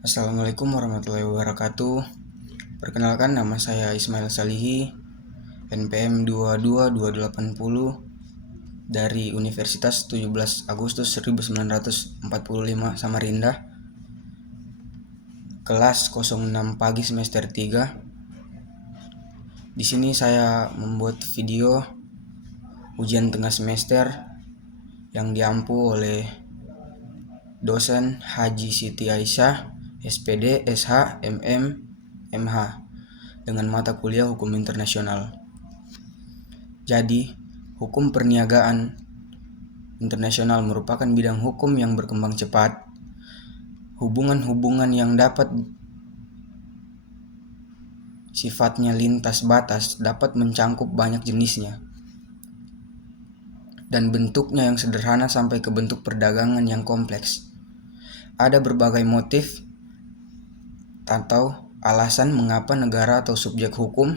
Assalamualaikum warahmatullahi wabarakatuh. Perkenalkan, nama saya Ismail Salihi, NPM 22280 dari Universitas 17 Agustus 1945 Samarinda, kelas 06 pagi semester 3. Di sini saya membuat video ujian tengah semester yang diampu oleh dosen Haji Siti Aisyah, SPD, SH, MM, MH dengan mata kuliah Hukum Internasional. Jadi, hukum perniagaan internasional merupakan bidang hukum yang berkembang cepat. Hubungan-hubungan yang dapat sifatnya lintas batas dapat mencangkup banyak jenisnya dan bentuknya yang sederhana sampai ke bentuk perdagangan yang kompleks. Ada berbagai motif atau alasan mengapa negara atau subjek hukum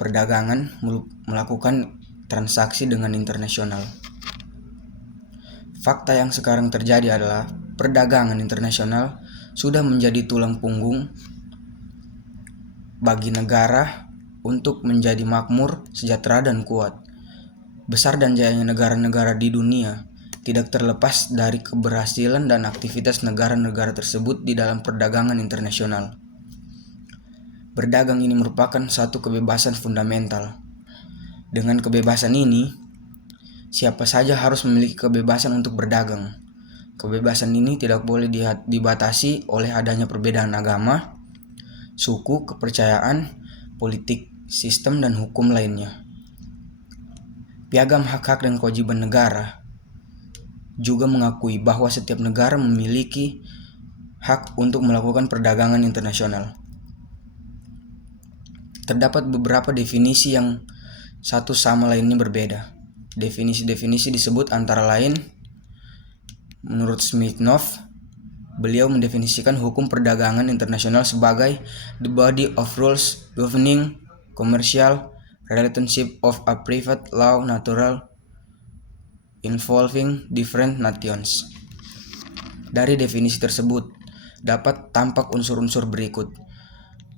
perdagangan melakukan transaksi dengan internasional. Fakta yang sekarang terjadi adalah perdagangan internasional sudah menjadi tulang punggung bagi negara untuk menjadi makmur, sejahtera, dan kuat. Besar dan jayanya negara-negara di dunia tidak terlepas dari keberhasilan dan aktivitas negara-negara tersebut di dalam perdagangan internasional. Berdagang ini merupakan satu kebebasan fundamental. Dengan kebebasan ini, siapa saja harus memiliki kebebasan untuk berdagang. Kebebasan ini tidak boleh dibatasi oleh adanya perbedaan agama, suku, kepercayaan, politik, sistem, dan hukum lainnya. Piagam hak-hak dan kewajiban negara juga mengakui bahwa setiap negara memiliki hak untuk melakukan perdagangan internasional. Terdapat beberapa definisi yang satu sama lainnya berbeda. Definisi-definisi disebut antara lain, menurut Smirnov, beliau mendefinisikan hukum perdagangan internasional sebagai the body of rules governing commercial relationship of a private law natural involving different nations. Dari definisi tersebut dapat tampak unsur-unsur berikut.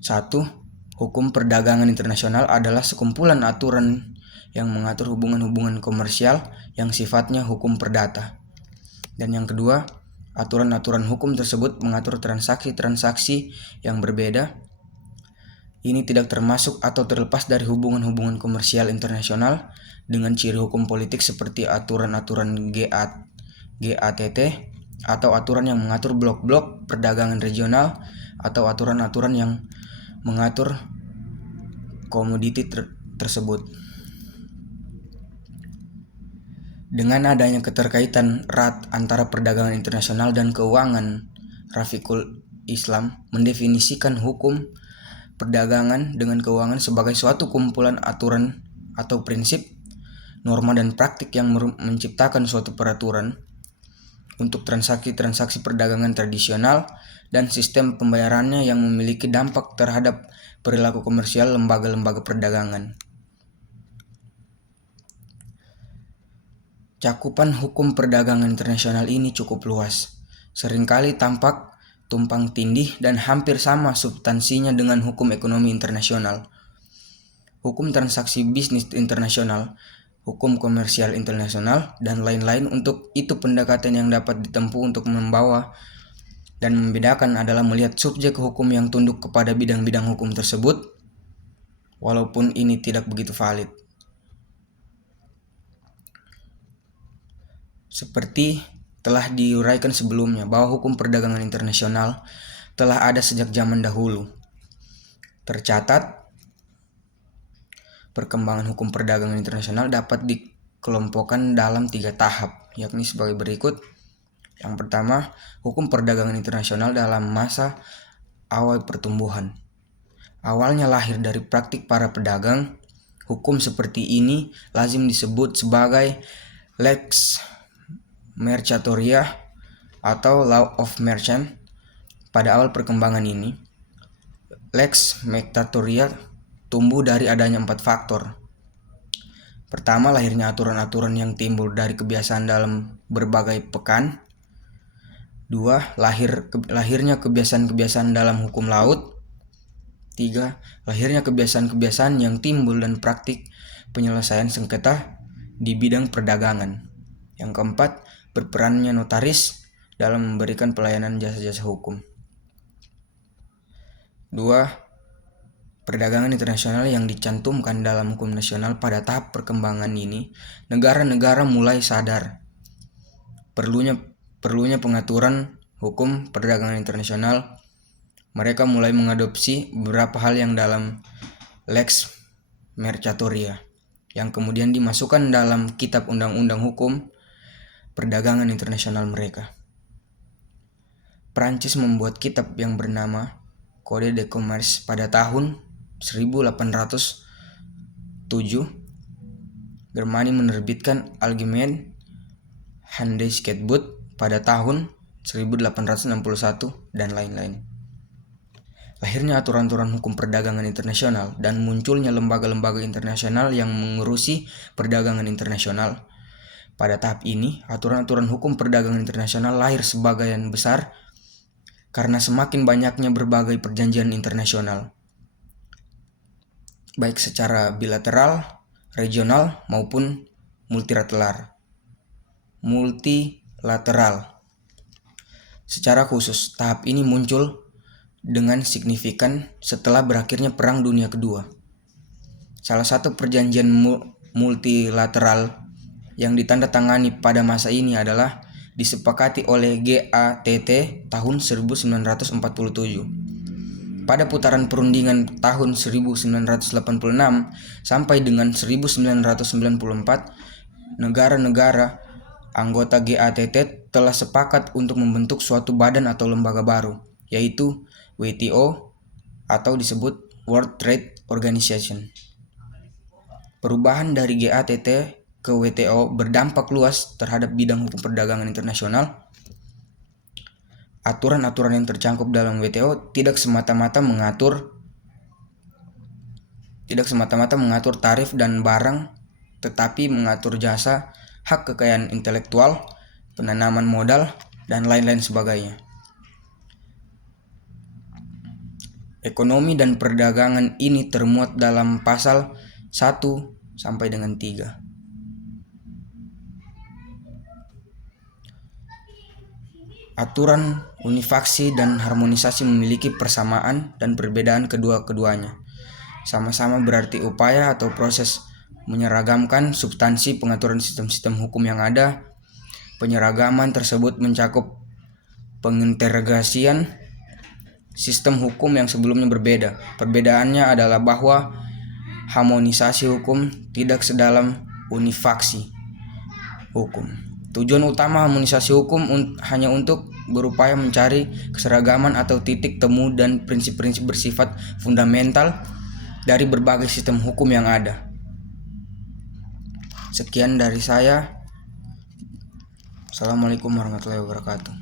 1. Hukum perdagangan internasional adalah sekumpulan aturan yang mengatur hubungan-hubungan komersial yang sifatnya hukum perdata. Dan yang kedua, aturan-aturan hukum tersebut mengatur transaksi-transaksi yang berbeda. Ini tidak termasuk atau terlepas dari hubungan-hubungan komersial internasional dengan ciri hukum politik seperti aturan-aturan GATT atau aturan yang mengatur blok-blok perdagangan regional atau aturan-aturan yang mengatur komoditi tersebut. Dengan adanya keterkaitan erat antara perdagangan internasional dan keuangan, Rafiqul Islam mendefinisikan hukum perdagangan dengan keuangan sebagai suatu kumpulan aturan atau prinsip, norma, dan praktik yang menciptakan suatu peraturan untuk transaksi-transaksi perdagangan tradisional dan sistem pembayarannya yang memiliki dampak terhadap perilaku komersial lembaga-lembaga perdagangan. Cakupan hukum perdagangan internasional ini cukup luas, seringkali tampak tumpang tindih dan hampir sama substansinya dengan hukum ekonomi internasional, hukum transaksi bisnis internasional, hukum komersial internasional, dan lain-lain. Untuk itu pendekatan yang dapat ditempuh untuk membawa dan membedakan adalah melihat subjek hukum yang tunduk kepada bidang-bidang hukum tersebut, walaupun ini tidak begitu valid. Seperti telah diuraikan sebelumnya bahwa hukum perdagangan internasional telah ada sejak zaman dahulu. Tercatat, perkembangan hukum perdagangan internasional dapat dikelompokkan dalam 3 tahap, yakni sebagai berikut. Yang pertama, hukum perdagangan internasional dalam masa awal pertumbuhan. Awalnya lahir dari praktik para pedagang. Hukum seperti ini lazim disebut sebagai lex mercatoria atau law of merchant. Pada awal perkembangan ini, lex mercatoria tumbuh dari adanya 4 faktor. Pertama, lahirnya aturan-aturan yang timbul dari kebiasaan dalam berbagai pekan. 2. Lahirnya kebiasaan-kebiasaan dalam hukum laut. 3. Lahirnya kebiasaan-kebiasaan yang timbul dan praktik penyelesaian sengketa di bidang perdagangan. Yang keempat, berperannya notaris dalam memberikan pelayanan jasa-jasa hukum. 2. Perdagangan internasional yang dicantumkan dalam hukum nasional. Pada tahap perkembangan ini, negara-negara mulai sadar perlunya pengaturan hukum perdagangan internasional. Mereka mulai mengadopsi beberapa hal yang dalam Lex Mercatoria, yang kemudian dimasukkan dalam kitab undang-undang hukum perdagangan internasional mereka. Prancis membuat kitab yang bernama Code de Commerce pada tahun 1807. Germany menerbitkan Allgemeine Handelsgesetz pada tahun 1861 dan lain-lain. Lahirnya aturan-aturan hukum perdagangan internasional dan munculnya lembaga-lembaga internasional yang mengurusi perdagangan internasional. Pada tahap ini, aturan-aturan hukum perdagangan internasional lahir sebagian besar karena semakin banyaknya berbagai perjanjian internasional, baik secara bilateral, regional, maupun multilateral. Secara khusus, tahap ini muncul dengan signifikan setelah berakhirnya Perang Dunia Kedua. Salah satu perjanjian multilateral yang ditandatangani pada masa ini adalah disepakati oleh GATT tahun 1947. Pada putaran perundingan tahun 1986 sampai dengan 1994, negara-negara anggota GATT telah sepakat untuk membentuk suatu badan atau lembaga baru, yaitu WTO atau disebut World Trade Organization. Perubahan dari GATT ke WTO berdampak luas terhadap bidang hukum perdagangan internasional. Aturan-aturan yang tercangkup dalam WTO tidak semata-mata mengatur tarif dan barang, tetapi mengatur jasa, hak kekayaan intelektual, penanaman modal, dan lain-lain sebagainya. Ekonomi dan perdagangan ini termuat dalam pasal 1 sampai dengan 3. Aturan unifaksi dan harmonisasi memiliki persamaan dan perbedaan kedua-keduanya. Sama-sama berarti upaya atau proses menyeragamkan substansi pengaturan sistem-sistem hukum yang ada. Penyeragaman tersebut mencakup pengintegrasian sistem hukum yang sebelumnya berbeda. Perbedaannya adalah bahwa harmonisasi hukum tidak sedalam unifaksi hukum. Tujuan utama harmonisasi hukum hanya untuk berupaya mencari keseragaman atau titik temu dan prinsip-prinsip bersifat fundamental dari berbagai sistem hukum yang ada. Sekian dari saya. Assalamualaikum warahmatullahi wabarakatuh.